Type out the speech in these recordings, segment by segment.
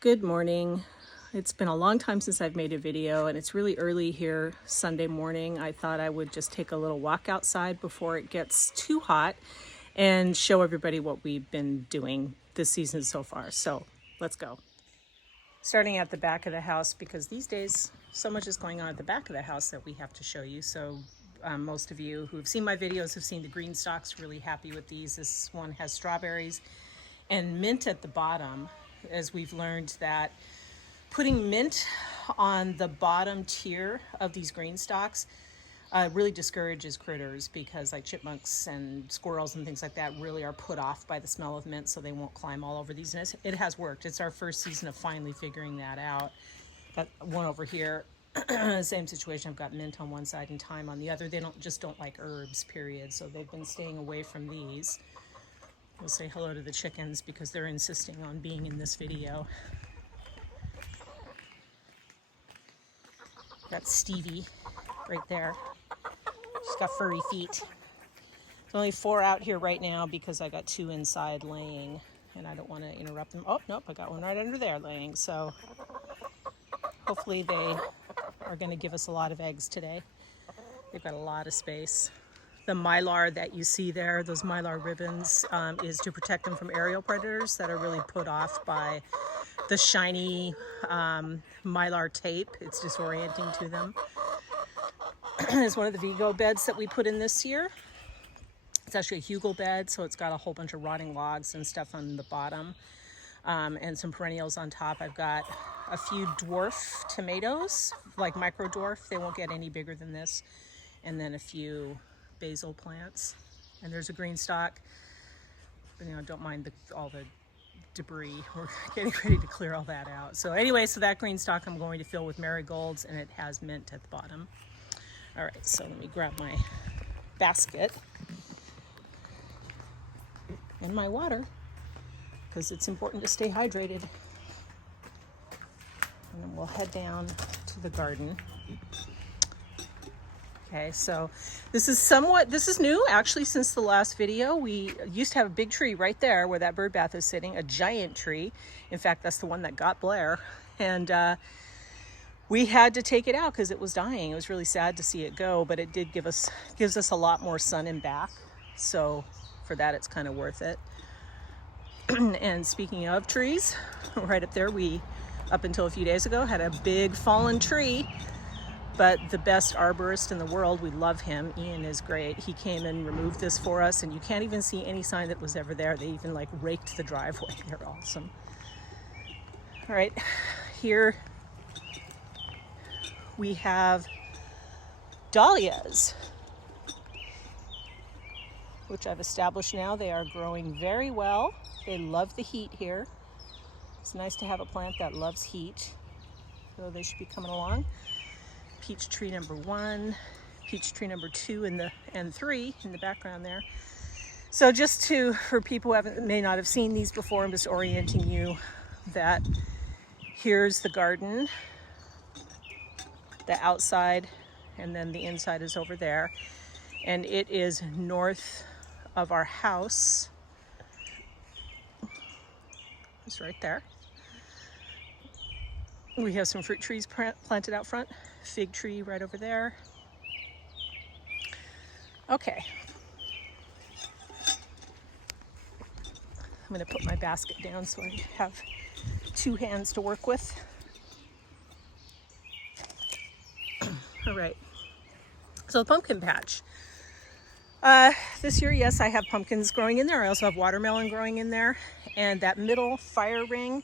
Good morning. It's been a long time since I've made a video and it's really early here Sunday morning. I thought I would just take a little walk outside before it gets too hot and show everybody what we've been doing this season so far. So let's go. Starting at the back of the house, because these days so much is going on at the back of the house that we have to show you. So most of you who have seen my videos have seen the green stalks. Really happy with these. This one has strawberries and mint at the bottom, as we've learned that putting mint on the bottom tier of these green stalks really discourages critters, because like chipmunks and squirrels and things like that really are put off by the smell of mint, so they won't climb all over these. And it has worked. It's our first season of finally figuring that out. Got one over here, same situation. I've got mint on one side and thyme on the other. They don't like herbs, period. So they've been staying away from these. We'll say hello to the chickens because they're insisting on being in this video. That's Stevie right there. She's got furry feet. There's only 4 out here right now because I got 2 inside laying and I don't want to interrupt them. Oh, nope, I got one right under there laying. So hopefully they are going to give us a lot of eggs today. They've got a lot of space. The mylar that you see there, those mylar ribbons, is to protect them from aerial predators that are really put off by the shiny mylar tape. It's disorienting to them. It's one of the Vigo beds that we put in this year. It's actually a hugel bed, so it's got a whole bunch of rotting logs and stuff on the bottom, and some perennials on top. I've got a few dwarf tomatoes, like micro dwarf. They won't get any bigger than this. And then a few basil plants. And there's a green stalk. But, don't mind all the debris. We're getting ready to clear all that out. So anyway, so that green stalk I'm going to fill with marigolds, and it has mint at the bottom. All right, so let me grab my basket and my water, because it's important to stay hydrated. And then we'll head down to the garden. Okay, so this is new actually since the last video. We used to have a big tree right there where that bird bath is sitting, a giant tree. In fact, that's the one that got Blair. And we had to take it out because it was dying. It was really sad to see it go, but it did gives us a lot more sun and back. So for that, it's kind of worth it. And speaking of trees, right up there, we, up until a few days ago, had a big fallen tree. But the best arborist in the world, we love him. Ian is great. He came and removed this for us, and you can't even see any sign that it was ever there. They even raked the driveway. They're awesome. All right, here we have dahlias, which I've established now. They are growing very well. They love the heat here. It's nice to have a plant that loves heat. So they should be coming along. Peach tree number 1, peach tree number 2 and 3 in the background there. So just for people who may not have seen these before, I'm just orienting you that here's the garden, the outside, and then the inside is over there. And it is north of our house. It's right there. We have some fruit trees planted out front. Fig tree right over there. Okay. I'm going to put my basket down so I have 2 hands to work with. All right. So the pumpkin patch. This year, yes, I have pumpkins growing in there. I also have watermelon growing in there. And that middle fire ring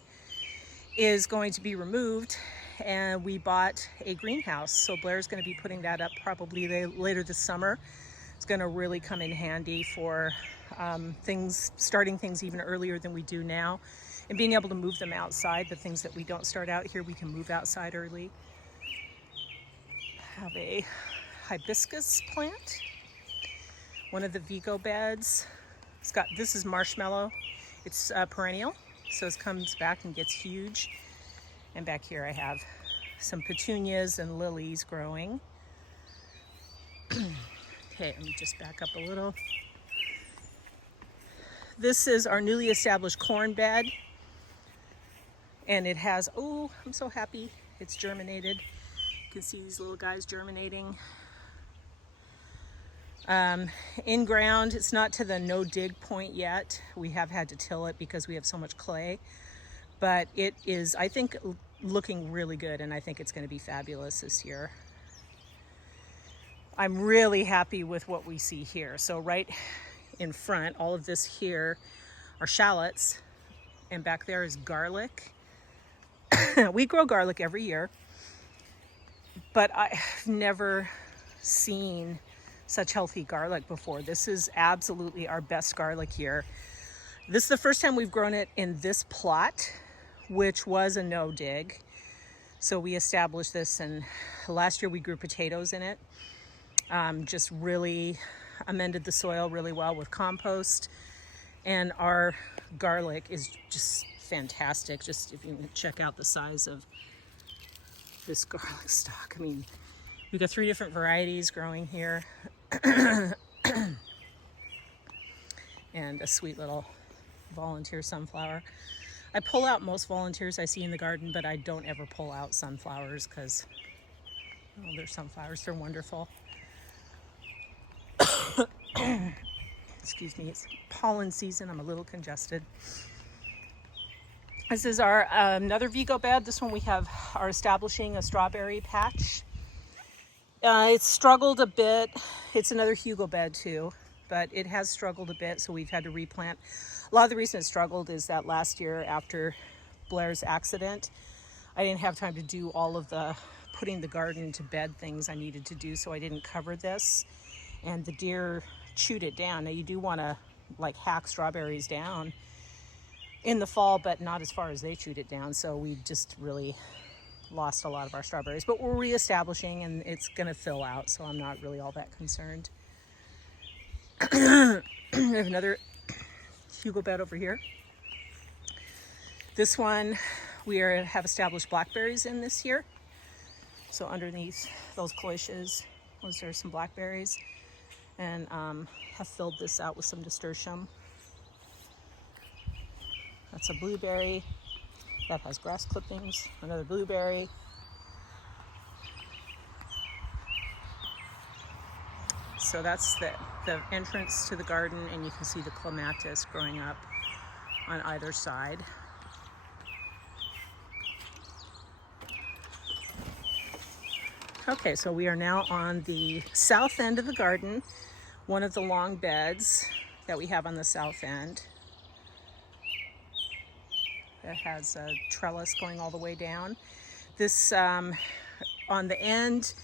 is going to be removed, and we bought a greenhouse. So Blair's going to be putting that up probably later this summer. It's going to really come in handy for starting things even earlier than we do now, and being able to move them outside. The things that we don't start out here, we can move outside early. I have a hibiscus plant, one of the Vigo beds. This is marshmallow. It's perennial. So it comes back and gets huge. And back here I have some petunias and lilies growing. Okay, let me just back up a little. This is our newly established corn bed. And it has, oh, I'm so happy it's germinated. You can see these little guys germinating. In ground, it's not to the no dig point yet. We have had to till it because we have so much clay, but it is, I think, looking really good, and I think it's going to be fabulous this year. I'm really happy with what we see here. So right in front, all of this here are shallots, and back there is garlic. We grow garlic every year, but I've never seen such healthy garlic before. This is absolutely our best garlic year. This is the first time we've grown it in this plot, which was a no dig. So we established this, and last year we grew potatoes in it. Just really amended the soil really well with compost, and our garlic is just fantastic. Just if you can check out the size of this garlic stalk. I mean, we've got 3 different varieties growing here. And a sweet little volunteer sunflower. I pull out most volunteers I see in the garden, but I don't ever pull out sunflowers because, oh, they're sunflowers, they're wonderful. Excuse me, it's pollen season, I'm a little congested. This is our another Vigo bed. This one we are establishing a strawberry patch. It's struggled a bit. It's another Hugo bed too, but it has struggled a bit, so we've had to replant. A lot of the reason it struggled is that last year after Blair's accident, I didn't have time to do all of the putting the garden to bed things I needed to do, so I didn't cover this, and the deer chewed it down. Now you do want to like hack strawberries down in the fall, but not as far as they chewed it down, so we just really lost a lot of our strawberries, but we're reestablishing and it's gonna fill out, so I'm not really all that concerned. I have another Hugo bed over here. This one we have established blackberries in this year, so underneath those cloches those are some blackberries, and have filled this out with some nasturtium. That's a blueberry that has grass clippings, another blueberry. So that's the entrance to the garden, and you can see the clematis growing up on either side. Okay, so we are now on the south end of the garden, one of the long beds that we have on the south end. It has a trellis going all the way down. This on the end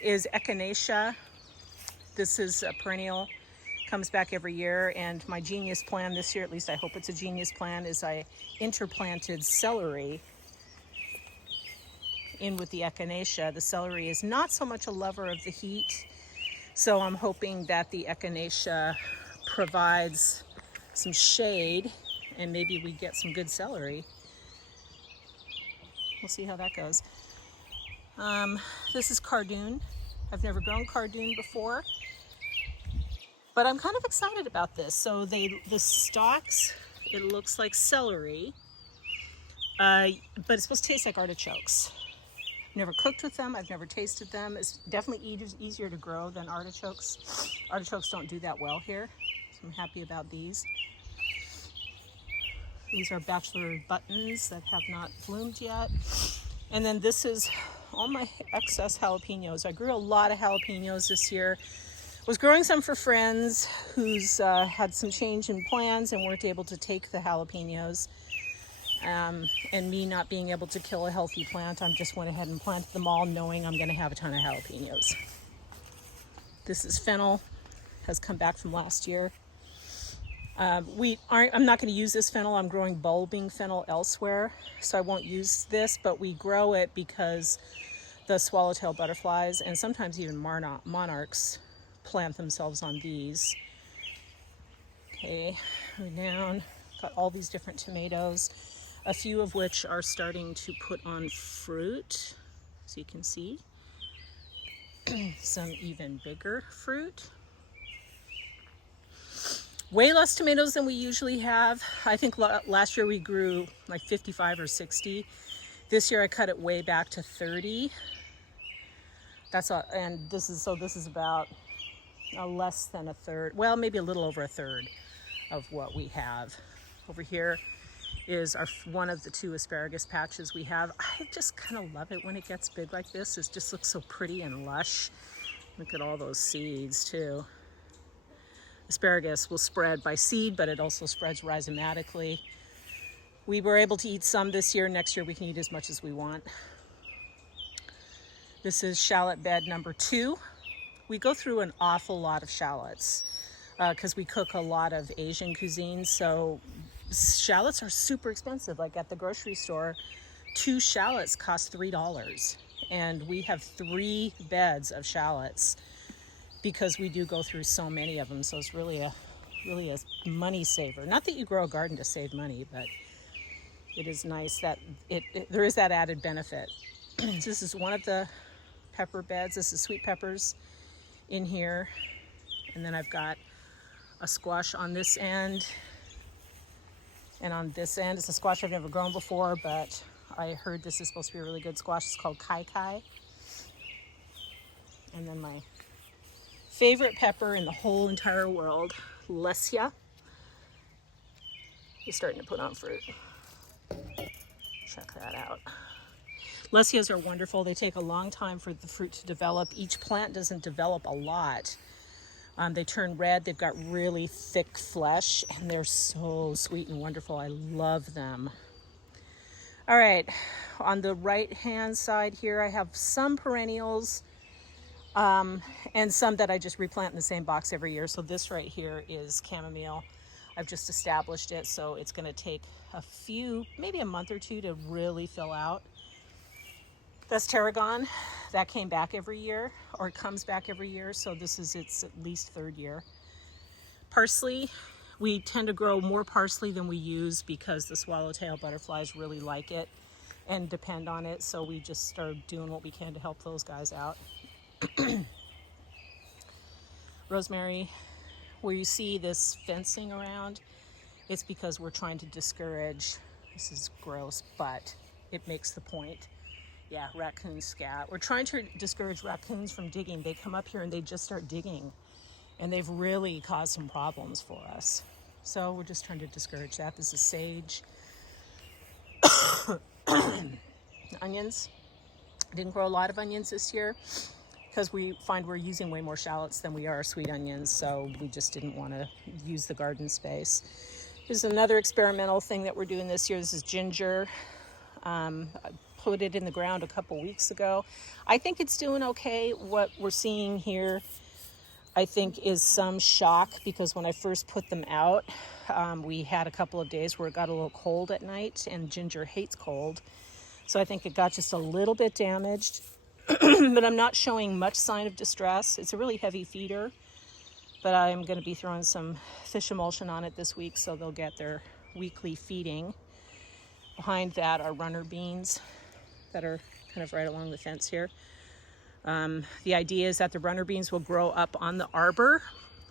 is echinacea. This is a perennial, comes back every year, and my genius plan this year, at least I hope it's a genius plan, is I interplanted celery in with the echinacea. The celery is not so much a lover of the heat, so I'm hoping that the echinacea provides some shade and maybe we get some good celery. We'll see how that goes. This is cardoon. I've never grown cardoon before, but I'm kind of excited about this. So the stalks, it looks like celery, but it's supposed to taste like artichokes. I've never cooked with them. I've never tasted them. It's definitely easier to grow than artichokes. Artichokes don't do that well here, so I'm happy about these. These are bachelor buttons that have not bloomed yet. And then this is all my excess jalapenos. I grew a lot of jalapenos this year. Was growing some for friends who's had some change in plans and weren't able to take the jalapenos. And me not being able to kill a healthy plant, I just went ahead and planted them all knowing I'm gonna have a ton of jalapenos. This is fennel, has come back from last year. I'm not going to use this fennel. I'm growing bulbing fennel elsewhere, so I won't use this, but we grow it because the swallowtail butterflies and sometimes even monarchs plant themselves on these. Okay, we're down. Got all these different tomatoes, a few of which are starting to put on fruit, so you can see. Some even bigger fruit. Way less tomatoes than we usually have. I think last year we grew like 55 or 60. This year I cut it way back to 30. That's all, and this is about less than a third, well, maybe a little over a third of what we have. Over here is one of the 2 asparagus patches we have. I just kind of love it when it gets big like this. It just looks so pretty and lush. Look at all those seeds too. Asparagus will spread by seed, but it also spreads rhizomatically. We were able to eat some this year. Next year we can eat as much as we want. This is shallot bed number 2. We go through an awful lot of shallots because we cook a lot of Asian cuisine. So shallots are super expensive. Like at the grocery store, 2 shallots cost $3. And we have 3 beds of shallots because we do go through so many of them. So it's really a money saver. Not that you grow a garden to save money, but it is nice that there is that added benefit. This is one of the pepper beds. This is sweet peppers in here. And then I've got a squash on this end. And on this end, it's a squash I've never grown before, but I heard this is supposed to be a really good squash. It's called Kai Kai. And then my favorite pepper in the whole entire world, Lesia, is starting to put on fruit. Check that out. Lesias are wonderful. They take a long time for the fruit to develop. Each plant doesn't develop a lot. They turn red. They've got really thick flesh, and they're so sweet and wonderful. I love them. All right, on the right-hand side here, I have some perennials and some that I just replant in the same box every year. So this right here is chamomile. I've just established it, so it's going to take maybe a month or 2 to really fill out. That's tarragon. That came back every year, or comes back every year, so this is its at least 3rd year. Parsley. We tend to grow more parsley than we use because the swallowtail butterflies really like it and depend on it, so we just start doing what we can to help those guys out. Rosemary, where you see this fencing around, it's because we're trying to discourage, this is gross, but it makes the point. Yeah, raccoon scat. We're trying to discourage raccoons from digging. They come up here and they just start digging, and they've really caused some problems for us. So we're just trying to discourage that. This is sage. Onions. I didn't grow a lot of onions this year because we find we're using way more shallots than we are sweet onions, so we just didn't want to use the garden space. Here's another experimental thing that we're doing this year. This is ginger. I put it in the ground a couple weeks ago. I think it's doing okay. What we're seeing here, I think, is some shock because when I first put them out, we had a couple of days where it got a little cold at night, and ginger hates cold. So I think it got just a little bit damaged, but I'm not showing much sign of distress. It's a really heavy feeder, but I'm going to be throwing some fish emulsion on it this week so they'll get their weekly feeding. Behind that are runner beans that are kind of right along the fence here. The idea is that the runner beans will grow up on the arbor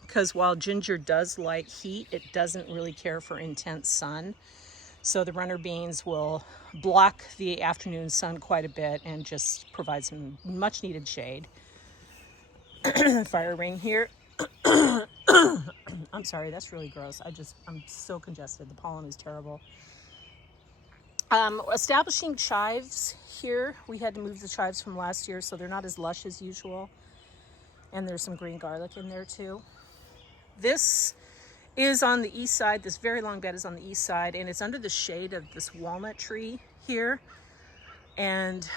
because while ginger does like heat, it doesn't really care for intense sun. So the runner beans will block the afternoon sun quite a bit and just provide some much needed shade. Fire ring here. I'm sorry, that's really gross. I'm so congested. The pollen is terrible. Establishing chives here. We had to move the chives from last year, so they're not as lush as usual. And there's some green garlic in there too. This is on the east side. This very long bed is on the east side, and it's under the shade of this walnut tree here. And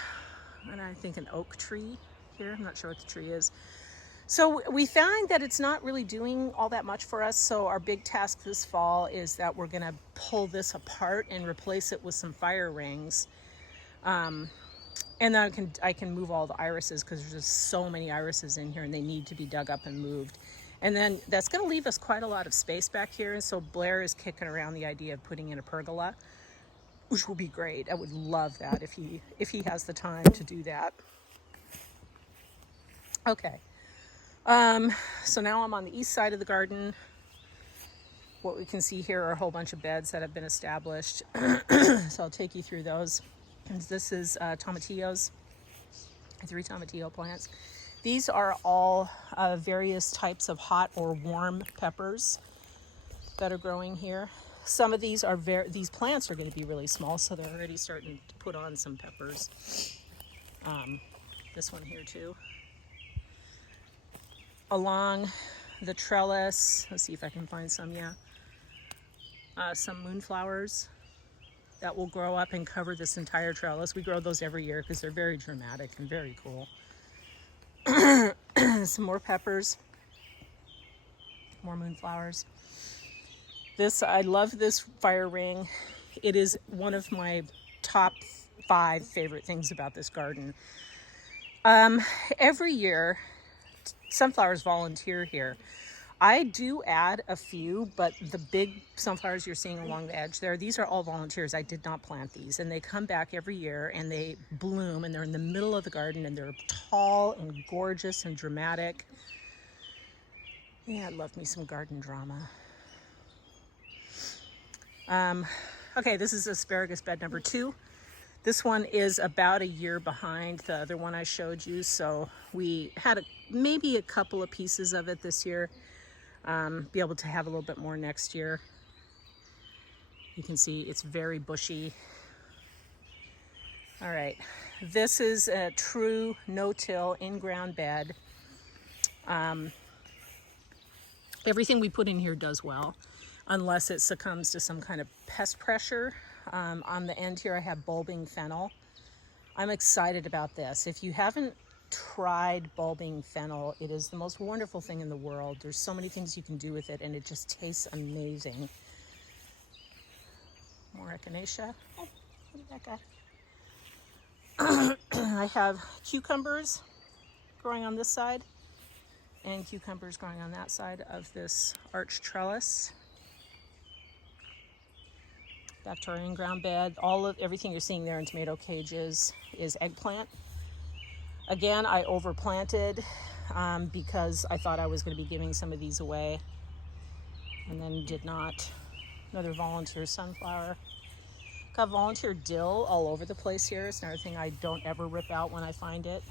I think an oak tree here. I'm not sure what the tree is. So we find that it's not really doing all that much for us. So our big task this fall is that we're gonna pull this apart and replace it with some fire rings. And then I can move all the irises because there's just so many irises in here and they need to be dug up and moved. And then that's gonna leave us quite a lot of space back here. And so Blair is kicking around the idea of putting in a pergola, which will be great. I would love that if he has the time to do that. Okay. So now I'm on the east side of the garden. what we can see here are a whole bunch of beds that have been established. So I'll take you through those. This is tomatillos, 3 tomatillo plants. These are all various types of hot or warm peppers that are growing here. Some of these are these plants are going to be really small, so they're already starting to put on some peppers. This one here too. Along the trellis, let's see if I can find some, some moonflowers that will grow up and cover this entire trellis. We grow those every year because they're very dramatic and very cool. Some more peppers, more moonflowers. I love this fire ring. It is one of my top 5 favorite things about this garden. Every year, sunflowers volunteer here. I do add a few, but the big sunflowers you're seeing along the edge there, these are all volunteers. I did not plant these, and they come back every year and they bloom, and they're in the middle of the garden, and they're tall and gorgeous and dramatic. Yeah, I love me some garden drama. Okay, this is asparagus bed number 2. This one is about a year behind the other one I showed you, so we had maybe a couple of pieces of it this year. Be able to have a little bit more next year. You can see it's very bushy. All right, this is a true no-till in-ground bed. Everything we put in here does well, unless it succumbs to some kind of pest pressure. On the end here, I have bulbing fennel. I'm excited about this. If you haven't tried bulbing fennel, it is the most wonderful thing in the world. There's so many things you can do with it, and it just tastes amazing. More echinacea. Oh, look at that guy. I have cucumbers growing on this side and cucumbers growing on that side of this arch trellis. Back to our in-ground bed. Everything you're seeing there in tomato cages is eggplant. Again, I overplanted because I thought I was going to be giving some of these away, and then did not. Another volunteer sunflower. Got volunteer dill all over the place here. It's another thing I don't ever rip out when I find it.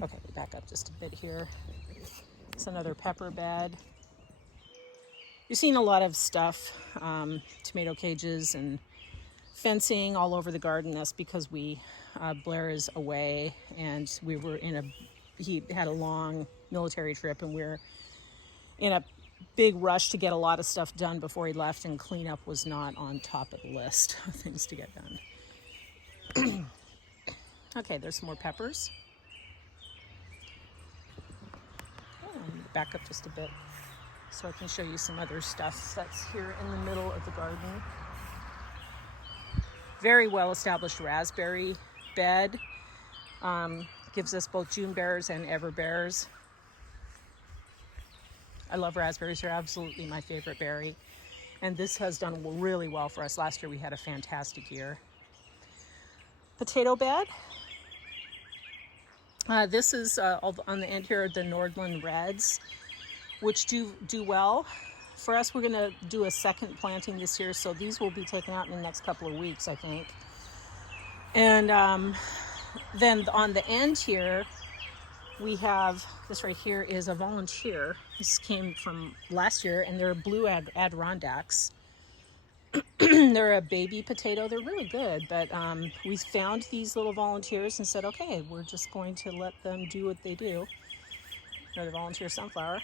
Okay, back up just a bit here. It's another pepper bed. You're seeing a lot of stuff, tomato cages and fencing all over the garden. That's because Blair is away, and he had a long military trip, and we're in a big rush to get a lot of stuff done before he left, and cleanup was not on top of the list of things to get done. Okay, there's some more peppers. Back up just a bit so I can show you some other stuff that's here in the middle of the garden. Very well established raspberry bed. Gives us both June bears and ever bears. I love raspberries. They're absolutely my favorite berry. And this has done really well for us. Last year we had a fantastic year. Potato bed. This is on the end here, the Nordland Reds, which do well. For us, we're going to do a second planting this year, so these will be taken out in the next couple of weeks, I think. And then on the end here, we have, this right here is a volunteer. This came from last year, and they're blue Adirondacks. They're a baby potato. They're really good, but we found these little volunteers and said, okay, we're just going to let them do what they do. Another volunteer sunflower.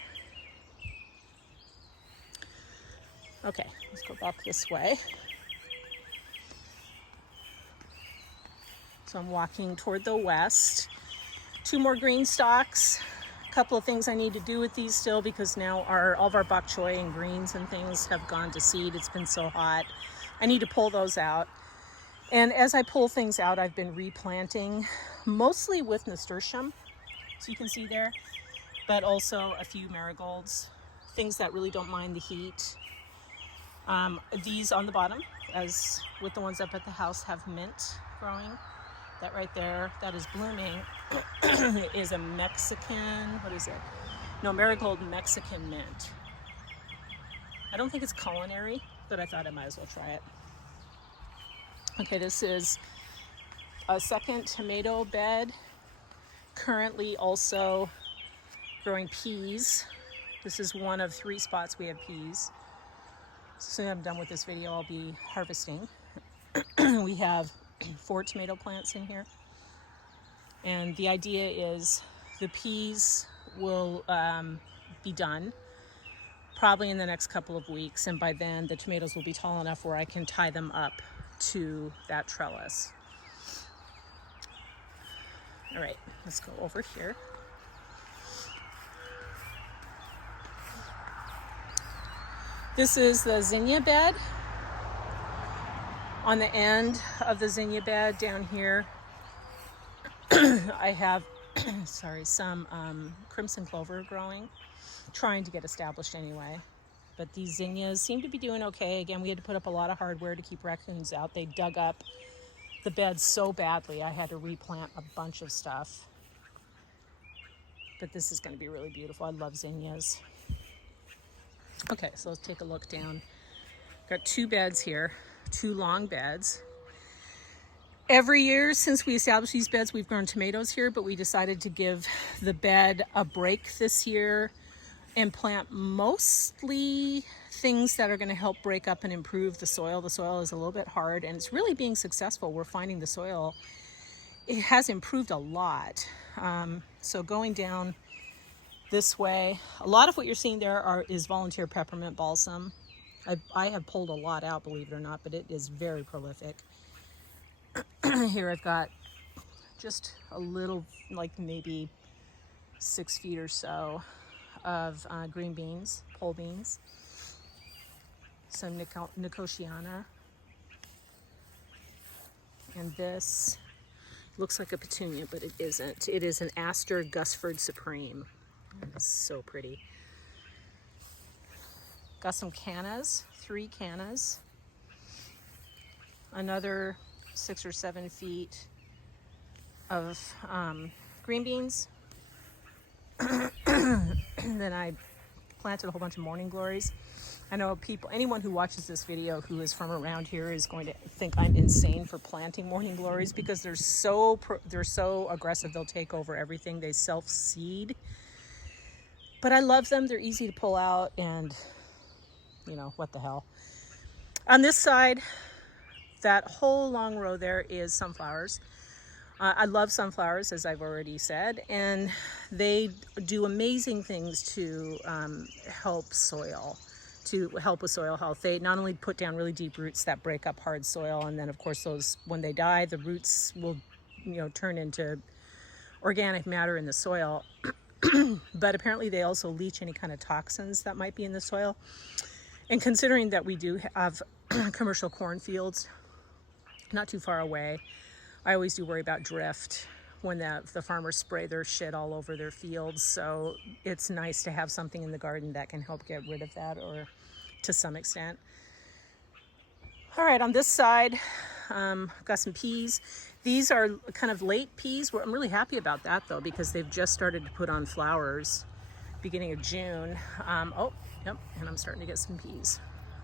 Okay, let's go back this way. So I'm walking toward the west. 2 more green stalks. A couple of things I need to do with these still, because now all of our bok choy and greens and things have gone to seed. It's been so hot. I need to pull those out. And as I pull things out, I've been replanting, mostly with nasturtium, so you can see there, but also a few marigolds, things that really don't mind the heat. These on the bottom, as with the ones up at the house, have mint growing. That right there, that is blooming, is a Mexican, what is it? No, marigold Mexican mint. I don't think it's culinary, but I thought I might as well try it. Okay, this is a second tomato bed. Currently also growing peas. This is one of 3 spots we have peas. As soon as I'm done with this video, I'll be harvesting. We have 4 tomato plants in here. And the idea is the peas will be done probably in the next couple of weeks. And by then the tomatoes will be tall enough where I can tie them up to that trellis. All right, let's go over here. This is the zinnia bed. On the end of the zinnia bed down here, I have some crimson clover growing, trying to get established anyway. But these zinnias seem to be doing okay. Again, we had to put up a lot of hardware to keep raccoons out. They dug up the bed so badly, I had to replant a bunch of stuff. But this is going to be really beautiful. I love zinnias. Okay, so let's take a look down. Got 2 beds here, 2 long beds. Every year since we established these beds, we've grown tomatoes here, but we decided to give the bed a break this year and plant mostly things that are going to help break up and improve the soil. The soil is a little bit hard, and it's really being successful. We're finding the soil, it has improved a lot. So going down this way, a lot of what you're seeing there is volunteer peppermint balsam. I have pulled a lot out, believe it or not, but it is very prolific. Here I've got just a little, like maybe 6 feet or so of green beans, pole beans, some Nicotiana, and this looks like a petunia, but it isn't. It is an Aster Gusford Supreme. It's so pretty. Got some cannas, 3 cannas, another 6 or 7 feet of green beans. And then I planted a whole bunch of morning glories. I know anyone who watches this video who is from around here is going to think I'm insane for planting morning glories because they're so aggressive. They'll take over everything. They self-seed. But I love them. They're easy to pull out, and you know, what the hell. On this side, that whole long row there is sunflowers. I love sunflowers, as I've already said, and they do amazing things to help with soil health. They not only put down really deep roots that break up hard soil, and then of course when they die, the roots will, turn into organic matter in the soil. But apparently they also leach any kind of toxins that might be in the soil. And considering that we do have commercial cornfields not too far away, I always do worry about drift when the farmers spray their shit all over their fields. So it's nice to have something in the garden that can help get rid of that, or to some extent. All right, on this side, I've got some peas. These are kind of late peas. I'm really happy about that though, because they've just started to put on flowers beginning of June. Oh, yep, and I'm starting to get some peas.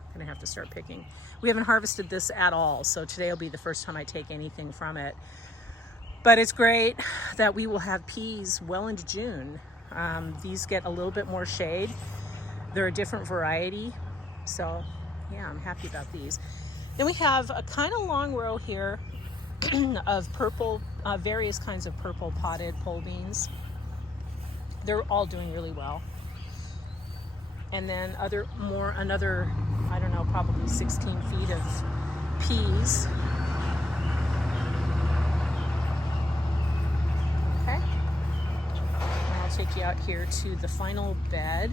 I'm gonna have to start picking. We haven't harvested this at all, so today will be the first time I take anything from it. But it's great that we will have peas well into June. These get a little bit more shade. They're a different variety, so yeah, I'm happy about these. Then we have a kind of long row here of purple, various kinds of purple potted pole beans. They're all doing really well. And then another, I don't know, probably 16 feet of peas. Okay. And I'll take you out here to the final bed.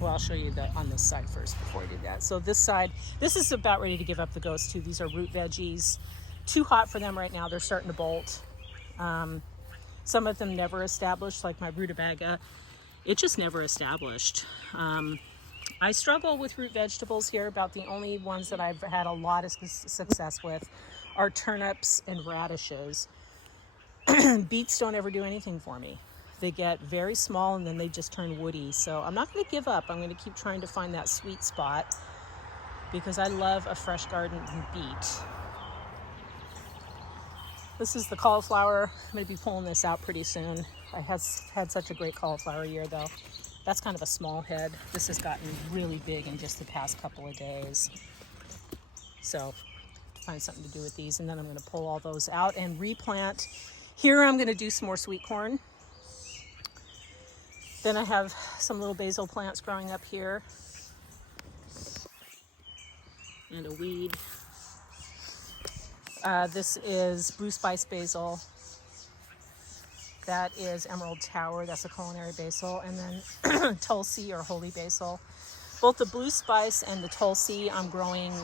Well, I'll show you on this side first before I do that. So this side, this is about ready to give up the ghost too. These are root veggies. Too hot for them right now. They're starting to bolt. Some of them never established, like my rutabaga. It just never established. I struggle with root vegetables here. About the only ones that I've had a lot of success with are turnips and radishes. Beets don't ever do anything for me. they get very small and then they just turn woody. So I'm not going to give up. I'm going to keep trying to find that sweet spot because I love a fresh garden beet. This is the cauliflower. I'm going to be pulling this out pretty soon. I had such a great cauliflower year though. That's kind of a small head. This has gotten really big in just the past couple of days. So find something to do with these, and then I'm going to pull all those out and replant. Here I'm going to do some more sweet corn. Then I have some little basil plants growing up here and a weed. This is blue spice basil. That is emerald tower. That's a culinary basil. And then tulsi or holy basil. Both the blue spice and the tulsi I'm growing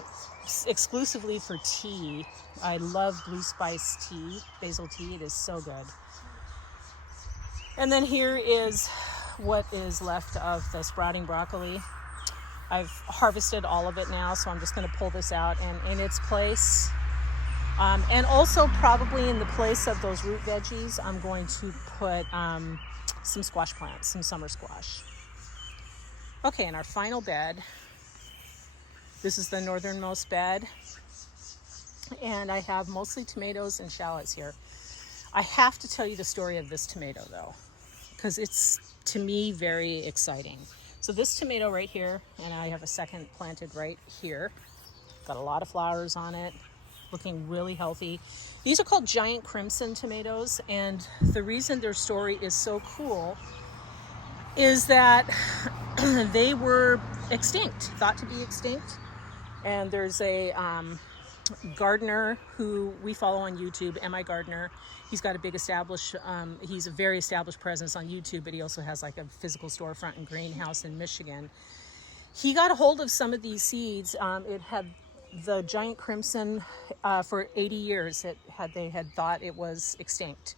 exclusively for tea. I love blue spice tea, basil tea. It is so good. And then here is what is left of the sprouting broccoli. I've harvested all of it now, so I'm just going to pull this out, and in its place, and also probably in the place of those root veggies, I'm going to put some squash plants, some summer squash. Okay, and our final bed. This is the northernmost bed, and I have mostly tomatoes and shallots here. I have to tell you the story of this tomato though, because it's, to me, very exciting. So this tomato right here, and I have a second planted right here, got a lot of flowers on it, looking really healthy. These are called giant crimson tomatoes, and the reason their story is so cool is that they were extinct, thought to be extinct. And there's a gardener who we follow on YouTube, M.I. Gardner. He's got a big he's a very established presence on YouTube, but he also has like a physical storefront and greenhouse in Michigan. He got a hold of some of these seeds. It had the giant crimson for 80 years. They had thought it was extinct.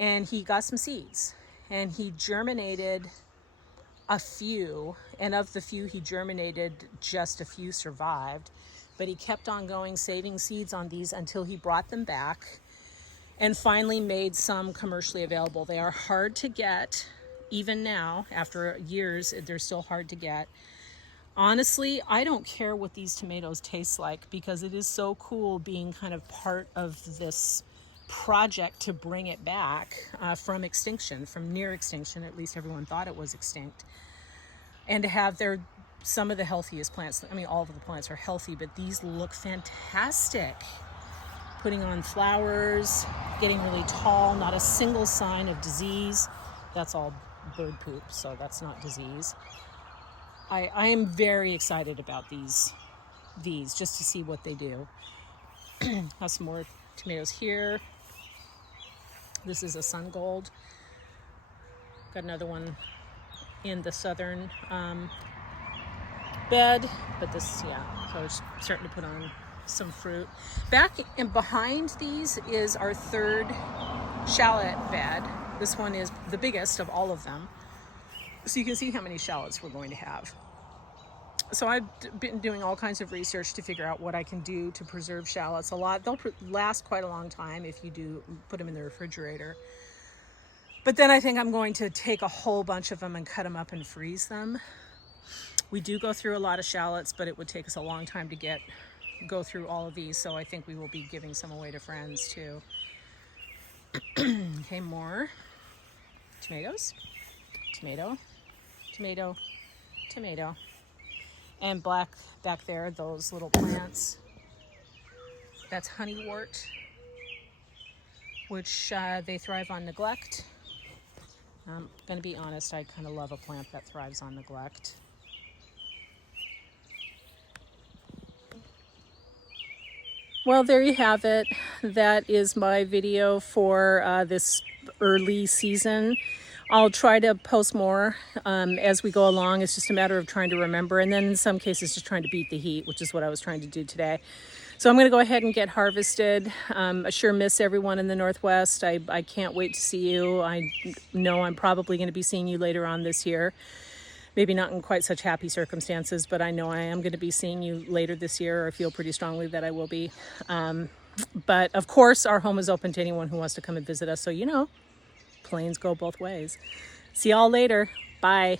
And he got some seeds and he germinated a few, and of the few he germinated, just a few survived, but he kept on going, saving seeds on these until he brought them back and finally made some commercially available. They are hard to get. Even now, after years, they're still hard to get. Honestly, I don't care what these tomatoes taste like, because it is so cool being kind of part of this project to bring it back from extinction, from near extinction. At least everyone thought it was extinct. And to have some of the healthiest plants. I mean, all of the plants are healthy, but these look fantastic. Putting on flowers, getting really tall, not a single sign of disease. That's all bird poop, so that's not disease. I am very excited about these just to see what they do. Have some more tomatoes here. This is a sun gold. Got another one in the southern bed, but this, yeah, so it's starting to put on some fruit. Back and behind these is our third shallot bed. This one is the biggest of all of them. So you can see how many shallots we're going to have. So I've been doing all kinds of research to figure out what I can do to preserve shallots. They'll last quite a long time if you do put them in the refrigerator. But then I think I'm going to take a whole bunch of them and cut them up and freeze them. We do go through a lot of shallots, but it would take us a long time to go through all of these. So I think we will be giving some away to friends too. Okay, more tomatoes, tomato, tomato, tomato. And black back there, those little plants. That's honeywort, which they thrive on neglect. I'm going to be honest, I kind of love a plant that thrives on neglect. Well, there you have it. That is my video for this early season. I'll try to post more as we go along. It's just a matter of trying to remember, and then in some cases just trying to beat the heat, which is what I was trying to do today. So I'm going to go ahead and get harvested. I sure miss everyone in the Northwest. I can't wait to see you. I know I'm probably going to be seeing you later on this year. Maybe not in quite such happy circumstances, but I know I am going to be seeing you later this year, or I feel pretty strongly that I will be. But of course, our home is open to anyone who wants to come and visit us. So, planes go both ways. See y'all later. Bye.